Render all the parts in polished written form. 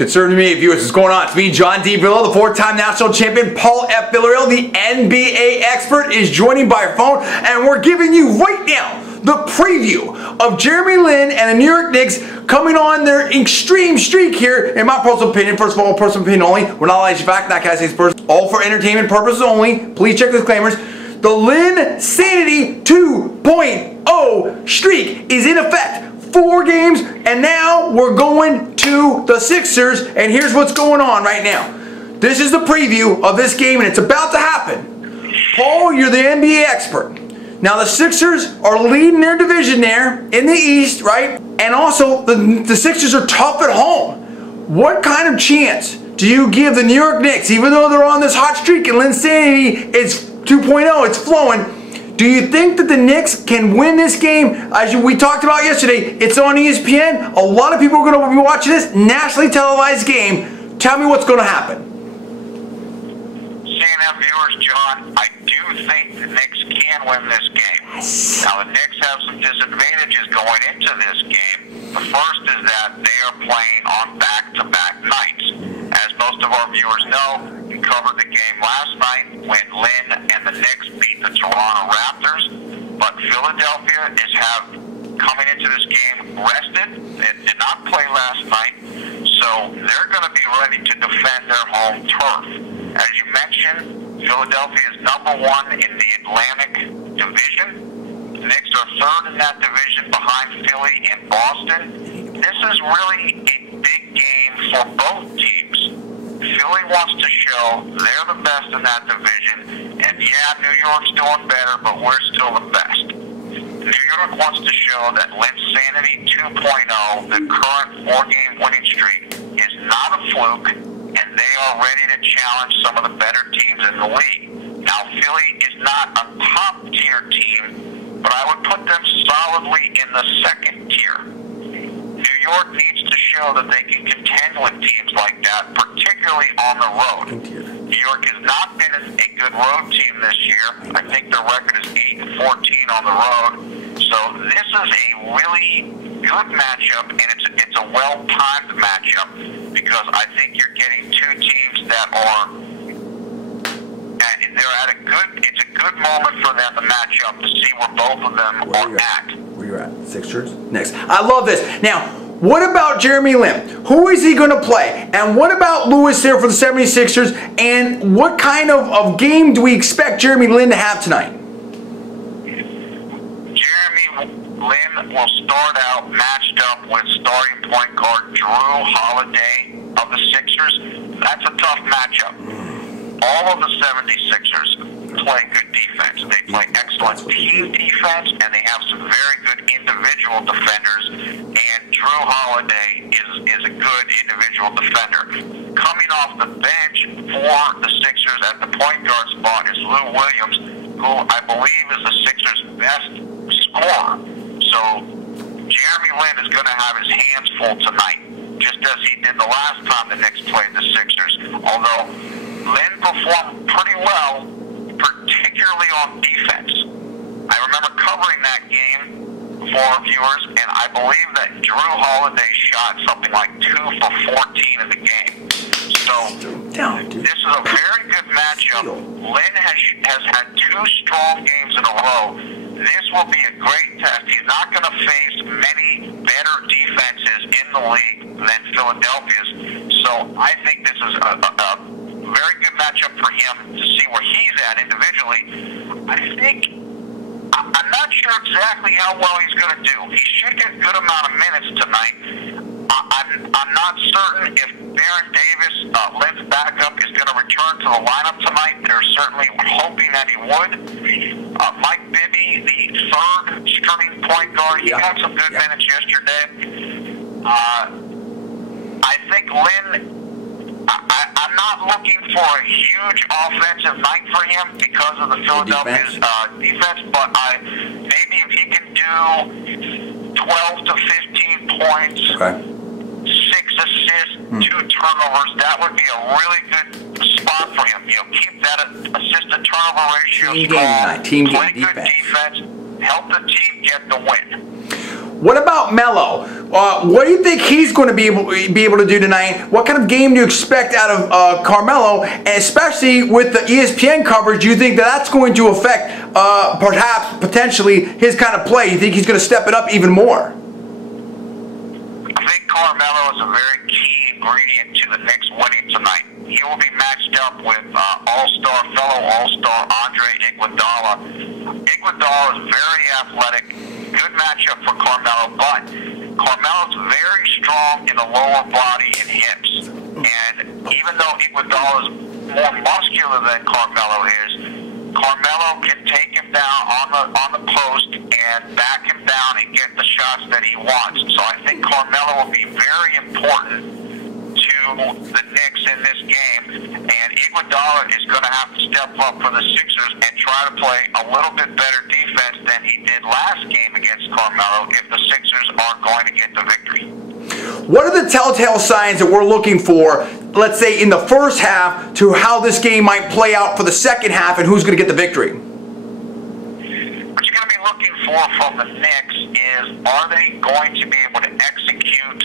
Conservative media viewers, what's going on? It's me, John D. Villo, the four-time national champion. Paul F. Villarreal, the NBA expert, is joining by phone, and we're giving you right now the preview of J-Lin and the New York Knicks coming on their extreme streak here. In my personal opinion, first of all, personal opinion only. We're not allowed to fact, not casting person. All for entertainment purposes only. Please check the disclaimers. The Linsanity 2.0 streak is in effect. 4 games, and now we're going to the Sixers, and here's what's going on right now. This is the preview of this game, and it's about to happen. Paul, you're the NBA expert. Now, the Sixers are leading their division there in the East, right? And also, the Sixers are tough at home. What kind of chance do you give the New York Knicks, even though they're on this hot streak and Linsanity is 2.0, it's flowing? Do you think that the Knicks can win this game? As we talked about yesterday, it's on ESPN. A lot of people are going to be watching this nationally televised game. Tell me what's going to happen. CNN viewers, John, I do think the Knicks can win this game. Now, the Knicks have some disadvantages going into this game. The first is that they are playing on back-to-back nights. As most of our viewers know, we covered the game last night when Lin and the Knicks beat the Toronto Raptors. But Philadelphia is coming into this game rested. They did not play last night, so they're going to be ready to defend their home turf. As you mentioned, Philadelphia is #1 in the Atlantic Division. The Knicks are 3rd in that division behind Philly and Boston. This is really a big game for both teams. Philly wants to show they're the best in that division, and yeah, New York's doing better, but we're still the best. New York wants to show that Linsanity 2.0, the current 4-game winning streak, is not a fluke, and they are ready to challenge some of the better teams in the league. Now, Philly is not a top-tier team, but I would put them solidly in the 2nd tier. New York needs to show that they can contend with teams like that, particularly on the road. New York has not been a good road team this year. I think their record is 8-14 on the road. So this is a really good matchup, and it's a well-timed matchup because I think you're getting 2 teams that are it's a good moment for them to match up to see where both of them are at. Where you're at? Sixers? Next. I love this. Now, what about J-Lin? Who is he going to play? And what about Lewis there for the 76ers? And what kind of game do we expect J-Lin to have tonight? J-Lin will start out matched up with starting point guard Drew Holiday of the Sixers. That's a tough matchup. All of the 76ers play good defense. They play excellent team defense, and they have some very good individual defenders, and Drew Holiday is a good individual defender. Coming off the bench for the Sixers at the point guard spot is Lou Williams, who I believe is the Sixers' best scorer. So J-Lin is going to have his hands full tonight, just as he did the last time the Knicks played the Sixers, although Lin performed pretty well, particularly on defense. I remember covering that game for our viewers, and I believe that Drew Holiday shot something like 2 for 14 in the game. So this is a very good matchup. Lin has had 2 strong games in a row. This will be a great test. He's not going to face many better defenses in the league than Philadelphia's. So I think this is a very good matchup for him to see where he's at individually. I'm not sure exactly how well he's going to do. He should get a good amount of minutes tonight. I'm not certain if Baron Davis, Lin's backup, is going to return to the lineup tonight. They're certainly hoping that he would. Mike Bibby, the 3rd string point guard, he had some good minutes yesterday. I think Lin... I'm not looking for a huge offensive night for him because of the Philadelphia's defense, but maybe if he can do 12 to 15 points, 6 assists, 2 turnovers, that would be a really good spot for him. Keep that assist-to-turnover ratio strong, play good defense, help the team get the win. What about Melo? What do you think he's going to be able to do tonight? What kind of game do you expect out of Carmelo? And especially with the ESPN coverage, do you think that that's going to affect perhaps, potentially, his kind of play? You think he's going to step it up even more? I think Carmelo is a very key ingredient to the Knicks winning tonight. He will be matched up with fellow All-Star Andre Iguodala. Iguodala is very athletic, good matchup for Carmelo, but Carmelo's very strong in the lower body and hips. And even though Iguodala is more muscular than Carmelo is, Carmelo can take him down on the post and back him down and get the shots that he wants. So I think Carmelo will be very important to the Knicks in this game, and Iguodala is going to have to step up for the Sixers and try to play a little bit better defense than he did last game against Carmelo if the Sixers are going to get the victory. What are the telltale signs that we're looking for, let's say in the first half, to how this game might play out for the second half and who's going to get the victory? What you're going to be looking for from the Knicks is, are they going to be able to execute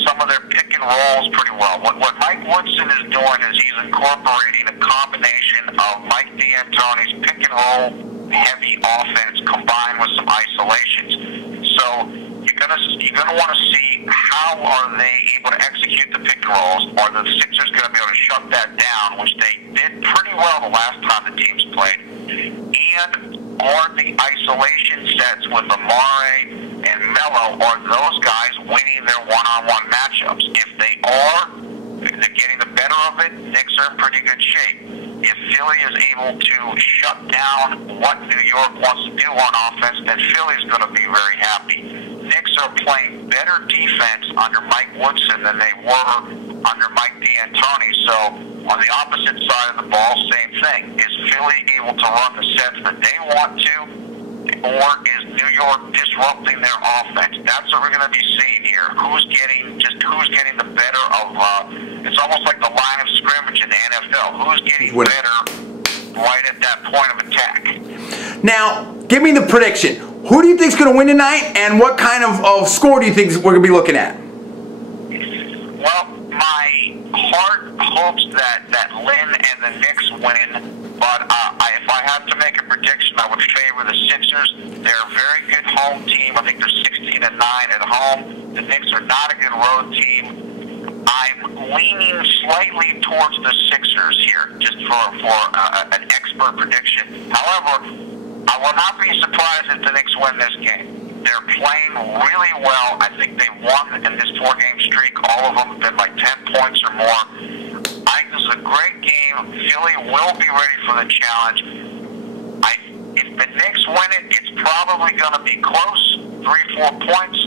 some of their pick and rolls pretty well? What Mike Woodson is doing is he's incorporating a combination of Mike D'Antoni's pick and roll heavy offense combined with some isolations. So you're gonna want to see how are they able to execute the pick and rolls. Are the Sixers going to be able to shut that down, which they did pretty well the last time the teams played? And are the isolation sets with Amare and Melo, are those guys winning their one-on-one matchups? If they are, they're getting the better of it, Knicks are in pretty good shape. If Philly is able to shut down what New York wants to do on offense, then Philly's going to be very happy. Knicks are playing better defense under Mike Woodson than they were under Mike D'Antoni. So on the opposite side of the ball, same thing. Is Philly able to run the sets that they want to, or is New York disrupting their offense? That's what we're going to be seeing here. Who's getting the better of? It's almost like the line of scrimmage in the NFL. Who's getting better right at that point of attack? Now, give me the prediction. Who do you think is going to win tonight, and what kind of score do you think we're going to be looking at? Well, my heart hopes that Lin and the Knicks win, but if I had to make a prediction, I would favor the Sixers. They're a very good home team. I think they're 16-9 at home. The Knicks are not a good road team. I'm leaning slightly towards the Sixers here, just for an expert prediction. However, I will not be surprised if the Knicks win this game. They're playing really well. I think they've won in this 4-game streak. All of them have been like 10 points or more. I think this is a great game. Philly will be ready for the challenge. If the Knicks win it, it's probably going to be close, 3-4 points.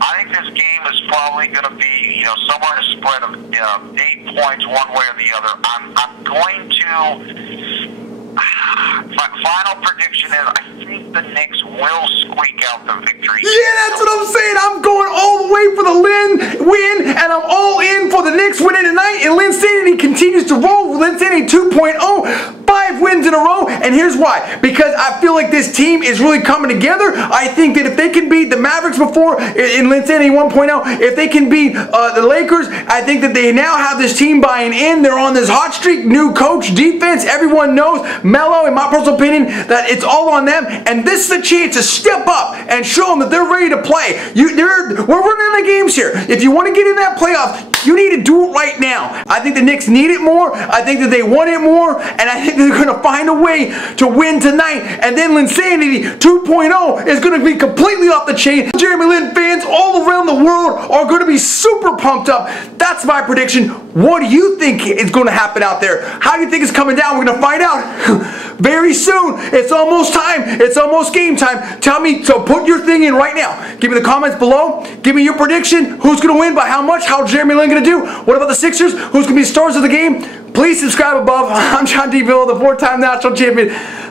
I think this game is probably going to be, somewhere in a spread of 8 points one way or the other. I'm going to... My final prediction is I think the Knicks will squeak out the victory. Yeah, that's what I'm saying. I'm going all the way for the Lin win, and I'm all in for the Knicks winning tonight. And Linsanity continues to roll. Linsanity 2.0. 5 wins in a row, and here's why. Because I feel like this team is really coming together. I think that if they can beat the Mavericks before in Linsanity 1.0, if they can beat the Lakers, I think that they now have this team buying in. They're on this hot streak, new coach, defense, everyone knows. Melo, in my personal opinion, that it's all on them, and this is a chance to step up and show them that they're ready to play. We're running the games here. If you want to get in that playoff, you need to do it right now. I think the Knicks need it more. I think that they want it more, and I think they're going to find a way to win tonight. And then Linsanity 2.0 is going to be completely off the chain. Jeremy Lin fans all around the world are going to be super pumped up. That's my prediction. What do you think is going to happen out there? How do you think it's coming down? We're going to find out very soon. It's almost time. It's almost game time. Tell me, so put your thing in right now. Give me the comments below. Give me your prediction. Who's going to win? By how much? How's Jeremy Lin going to do? What about the Sixers? Who's going to be stars of the game? Please subscribe above. I'm John D. Villarreal, the 4-time national champion.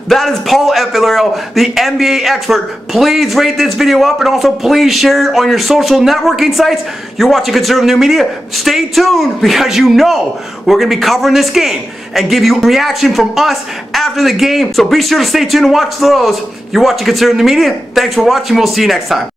That is Paul F. Villarreal, the NBA expert. Please rate this video up, and also please share it on your social networking sites. You're watching Conservative New Media. Stay tuned, because you know we're going to be covering this game and give you a reaction from us after the game. So be sure to stay tuned and watch those. You're watching Conservative New Media. Thanks for watching. We'll see you next time.